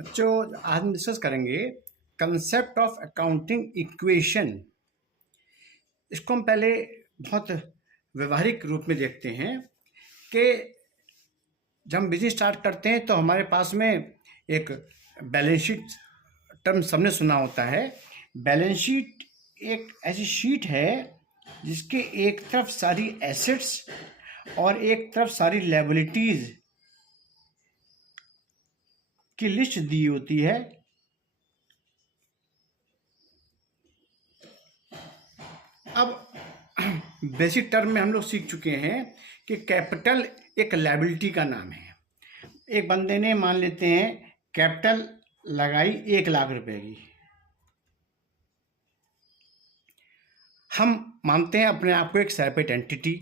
बच्चों, आज हम डिस्कस करेंगे कंसेप्ट ऑफ अकाउंटिंग इक्वेशन। इसको हम पहले बहुत व्यवहारिक रूप में देखते हैं कि जब हम बिजनेस स्टार्ट करते हैं तो हमारे पास में एक बैलेंस शीट टर्म सबने सुना होता है। बैलेंस शीट एक ऐसी शीट है जिसके एक तरफ सारी एसेट्स और एक तरफ सारी लायबिलिटीज की लिस्ट दी होती है। अब बेसिक टर्म में हम लोग सीख चुके हैं कि कैपिटल एक लायबिलिटी का नाम है। एक बंदे ने मान लेते हैं कैपिटल लगाई 1,00,000 रुपए की। हम मानते हैं अपने आप को एक सेपरेट एंटिटी,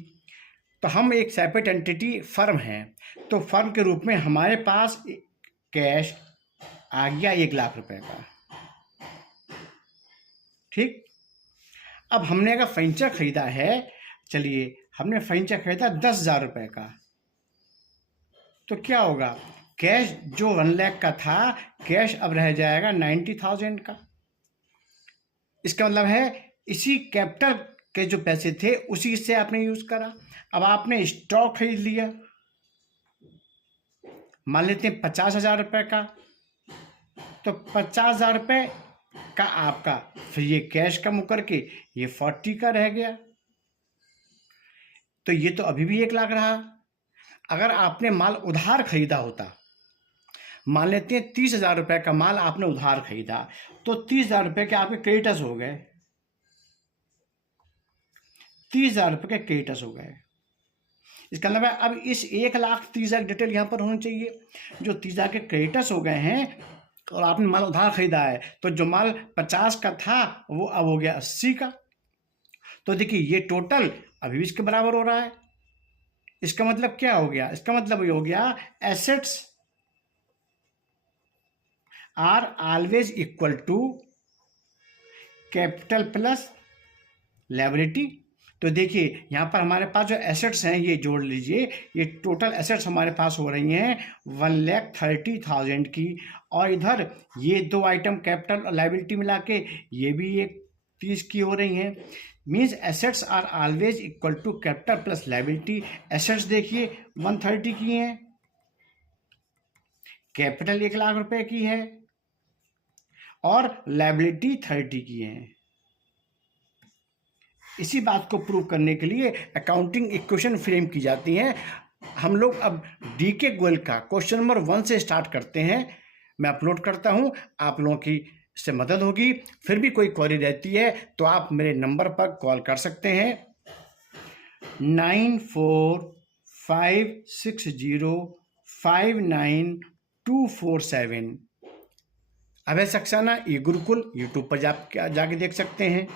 तो हम एक सेपरेट एंटिटी फर्म है, तो फर्म के रूप में हमारे पास कैश आ गया 1,00,000 रुपए का। ठीक, अब हमने अगर फर्नीचर खरीदा है, चलिए हमने फर्नीचर खरीदा 10,000 रुपए का, तो क्या होगा, कैश जो 1 लाख का था, कैश अब रह जाएगा 90,000 का। इसका मतलब है इसी कैपिटल के जो पैसे थे उसी से आपने यूज करा। अब आपने स्टॉक खरीद लिया, मान लेते हैं 50,000 रुपए का, तो 50,000 रुपए का आपका, फिर ये कैश कम होकर के ये 40 का रह गया, तो ये तो अभी भी 1,00,000 रहा। अगर आपने माल उधार खरीदा होता, मान लेते हैं 30,000 रुपए का माल आपने उधार खरीदा, तो 30,000 रुपए के आपके क्रेडिटर्स हो गए, 30,000 रुपए के क्रेडिटर्स हो गए। इसका मतलब है अब इस 1,30,000 डिटेल यहाँ पर होनी चाहिए। जो 30,000 के क्रेडिटर्स हो गए हैं और आपने माल उधार खरीदा है, तो जो माल 50 का था वो अब हो गया 80 का। तो देखिए ये टोटल अभी भी इसके बराबर हो रहा है। इसका मतलब क्या हो गया, इसका मतलब ये हो गया assets are always equal to capital plus liability. तो देखिए यहाँ पर हमारे पास जो एसेट्स हैं ये जोड़ लीजिए, ये टोटल एसेट्स हमारे पास हो रही हैं 1,30,000 की, और इधर ये दो आइटम कैपिटल और लायबिलिटी मिला के ये भी एक 30 की हो रही हैं। Means assets are always equal to capital plus liability. Assets देखिए 130 की हैं, कैपिटल 1,00,000 रुपए की है, और लायबिलिटी 30 की है। इसी बात को प्रूव करने के लिए अकाउंटिंग इक्वेशन फ्रेम की जाती हैं। हम लोग अब डीके गोयल का क्वेश्चन नंबर 1 से स्टार्ट करते हैं। मैं अपलोड करता हूं, आप लोगों की इससे मदद होगी। फिर भी कोई क्वेरी रहती है तो आप मेरे नंबर पर कॉल कर सकते हैं 9456059247। अभय सक्सेना ई गुरुकुल यूट्यूब पर जाके देख सकते हैं।